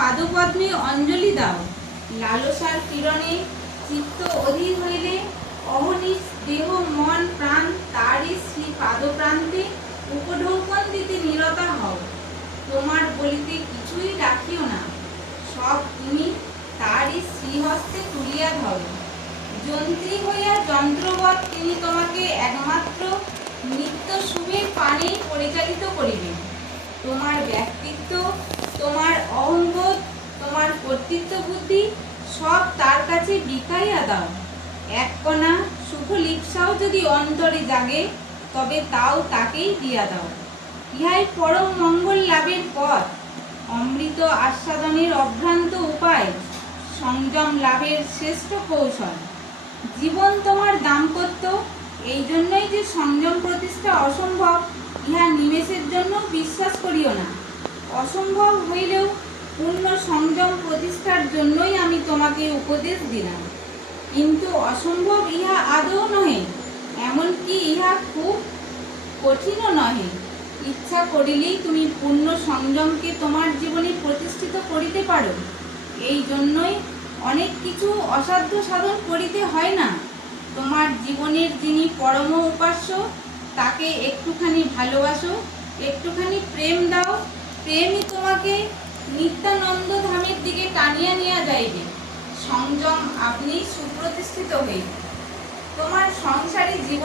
পাদপদ্মে অঞ্জলি দাও। লালসার কিরণে চিত্ত অধীর হইলে অহনিস দেহ মন প্রাণ তারই শ্রী পাদপ্রান্তে উপঢৌকন দিতে নিরতা হও। তোমার বলিতে কিছুই রাখিও না। সব তুমি তারই শ্রীহস্তে তুলিয়া ধরো। যন্ত্রী হইয়া যন্ত্রবৎ তিনি তোমাকে একমাত্র নিত্য শুভের পানে পরিচালিত করিবেন। তোমার ব্যক্তিত্ব তোমার কর্তৃত্ব বুদ্ধি সব তার কাছে বিকাইয়া দাও। এক কণা শুভ লিপ্সাও যদি অন্তরে জাগে, তবে তাও তাকেই দিয়া দাও। ইহাই পরম মঙ্গল লাভের পথ। অমৃত আস্বাদনের অভ্রান্ত উপায়, সংযম লাভের শ্রেষ্ঠ কৌশল। জীবন তোমার দাম্পত্য, এই জন্যই যে সংযম প্রতিষ্ঠা অসম্ভব, ইহা নিমেষের জন্য বিশ্বাস করিও না। অসম্ভব হইলেও পূর্ণ সংযম প্রতিষ্ঠার জন্যই আমি তোমাকে উপদেশ দিলাম। কিন্তু অসম্ভব ইহা আদৌ নহে, এমনকি ইহা খুব কঠিনও নহে। ইচ্ছা করিলেই তুমি পূর্ণ সংযমকে তোমার জীবনে প্রতিষ্ঠিত করিতে পারো। এই জন্যই অনেক কিছু অসাধ্য সাধন করিতে হয় না। তোমার জীবনের যিনি পরম উপাস্য, তাকে একটুখানি ভালোবাসো, একটুখানি প্রেম দাও, প্রেমই তোমাকে নিত্যানন্দ ধামের দিকে টানিয়া নিয়া যাইবে। সংযম আপনি সুপ্রতিষ্ঠিত হইবে। তোমার সংসারী জীবন